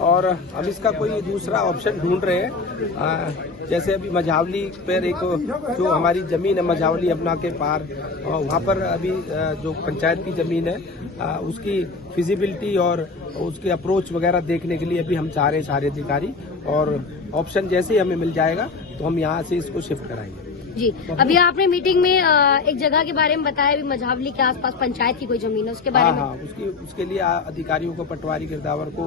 और हम इसका कोई दूसरा ऑप्शन ढूंढ रहे हैं। जैसे अभी मझावली पर एक जो हमारी ज़मीन है मझावली अपना के पार, वहाँ पर अभी जो पंचायत की ज़मीन है उसकी फिजिबिलिटी और उसके अप्रोच वगैरह देखने के लिए अभी हम चाह रहे हैं सारे अधिकारी, और ऑप्शन जैसे ही हमें मिल जाएगा तो हम यहाँ से इसको शिफ्ट कराएंगे। जी, अभी आपने मीटिंग में एक जगह के बारे में बताया, अभी मझावली के आसपास पंचायत की कोई जमीन है उसके बारे में। हाँ, उसके लिए अधिकारियों को, पटवारी गिरदावर को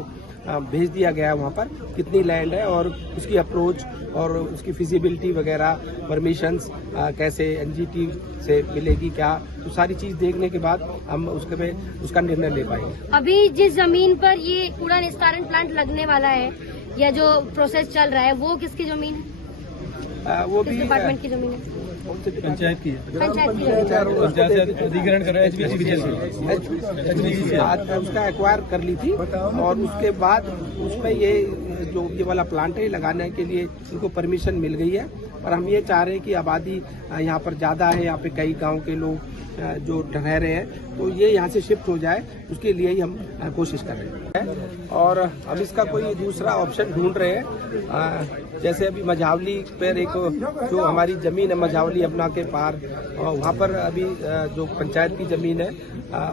भेज दिया गया है वहाँ पर कितनी लैंड है और उसकी अप्रोच और उसकी फिजिबिलिटी वगैरह, परमिशंस कैसे एनजीटी से मिलेगी क्या, तो सारी चीज देखने के बाद हम उसका निर्णय ले पाएंगे। अभी जिस जमीन पर ये कूड़ा निस्तारण प्लांट लगने वाला है या जो प्रोसेस चल रहा है वो किसकी जमीन है? वो भी डिपार्टमेंट की जमीन है, पंचायत की पंचायत अधिग्रहण कर रहा है, आज उसका एक्वायर कर ली थी और उसके बाद उसमें ये वाला प्लांट है लगाने के लिए इनको परमिशन मिल गई है। और हम ये चाह रहे हैं कि आबादी यहाँ पर ज्यादा है, यहाँ पे कई गांव के लोग जो रह रहे हैं, तो ये यहाँ से शिफ्ट हो जाए, उसके लिए ही हम कोशिश कर रहे हैं। और हम इसका कोई दूसरा ऑप्शन ढूंढ रहे हैं। जैसे अभी मझावली पर एक जो हमारी ज़मीन है मझावली अपना के पार, वहाँ पर अभी जो पंचायत की ज़मीन है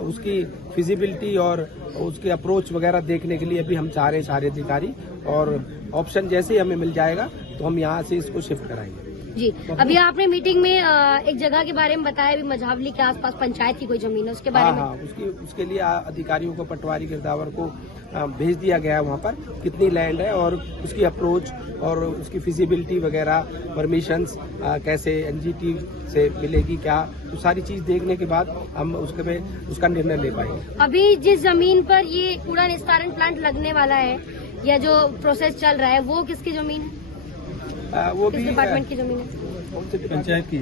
उसकी फिजिबिलिटी और उसके अप्रोच वगैरह देखने के लिए अभी हम चाह रहे हैं सारे अधिकारी, और ऑप्शन जैसे ही हमें मिल जाएगा तो हम यहाँ से इसको शिफ्ट कराएंगे। जी, अभी आपने मीटिंग में एक जगह के बारे में बताया, अभी मझावली के आसपास पंचायत की कोई जमीन है उसके बारे में। हाँ, उसके लिए अधिकारियों को, पटवारी गिरदावर को भेज दिया गया है वहाँ पर कितनी लैंड है और उसकी अप्रोच और उसकी फिजिबिलिटी वगैरह, परमिशंस कैसे एनजीटी से मिलेगी क्या, तो सारी चीज देखने के बाद हम उसका निर्णय ले पाएंगे। अभी जिस जमीन पर ये कूड़ा निस्तारण प्लांट लगने वाला है या जो प्रोसेस चल रहा है वो किसकी जमीन है? वो भी डिपार्टमेंट की जमीन है, पंचायत की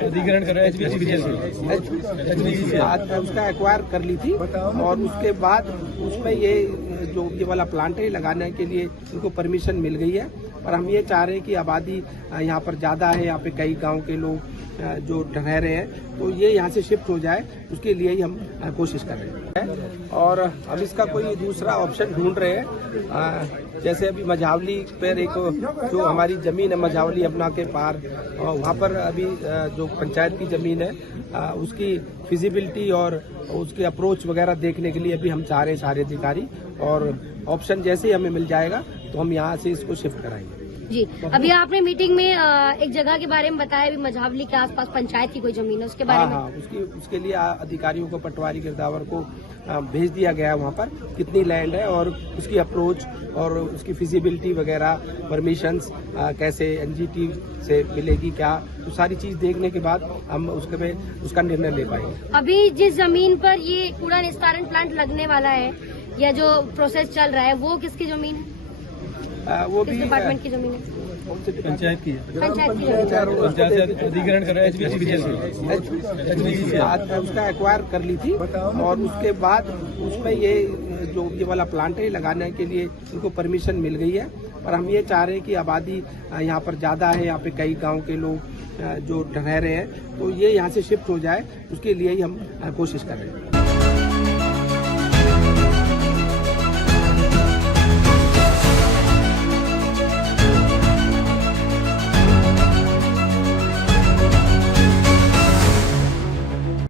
अधिग्रहण कर रहा है, आज उसका एक्वायर कर ली थी और उसके बाद उसमें ये वाला प्लांट है लगाने के लिए इनको परमिशन मिल गई है। और हम ये चाह रहे हैं कि आबादी यहाँ पर ज्यादा है, यहाँ पे कई गांव के लोग जो रह रहे हैं, तो ये यहाँ से शिफ्ट हो जाए, उसके लिए ही हम कोशिश कर रहे हैं। और हम इसका कोई दूसरा ऑप्शन ढूंढ रहे हैं। जैसे अभी मझावली पर एक जो हमारी ज़मीन है मझावली अपना के पार, वहाँ पर अभी जो पंचायत की ज़मीन है उसकी फिजिबिलिटी और उसके अप्रोच वगैरह देखने के लिए अभी हम चाह रहे हैं सारे अधिकारी, और ऑप्शन जैसे ही हमें मिल जाएगा तो हम यहाँ से इसको शिफ्ट कराएंगे। जी, अभी आपने मीटिंग में एक जगह के बारे में बताया, अभी मझावली के आसपास पंचायत की कोई जमीन है उसके बारे में। हाँ, उसके लिए अधिकारियों को, पटवारी गिरदावर को भेज दिया गया है वहाँ पर कितनी लैंड है और उसकी अप्रोच और उसकी फिजिबिलिटी वगैरह, परमिशंस कैसे एनजीटी से मिलेगी क्या, तो सारी चीज देखने के बाद हम उसका निर्णय ले पाएंगे। अभी जिस जमीन पर ये कूड़ा निस्तारण प्लांट लगने वाला है या जो प्रोसेस चल रहा है वो किसकी जमीन है? वो भी डिपार्टमेंट की जमीन है, पंचायत की अधिग्रहण कर रहा है, आज उसका एक्वायर कर ली थी और उसके बाद उसमें ये वाला प्लांट है लगाने के लिए इनको परमिशन मिल गई है। और हम ये चाह रहे हैं कि आबादी यहाँ पर ज्यादा है, यहाँ पे कई गांव के लोग जो रह रहे हैं, तो ये यहाँ से शिफ्ट हो जाए, उसके लिए ही हम कोशिश कर रहे हैं।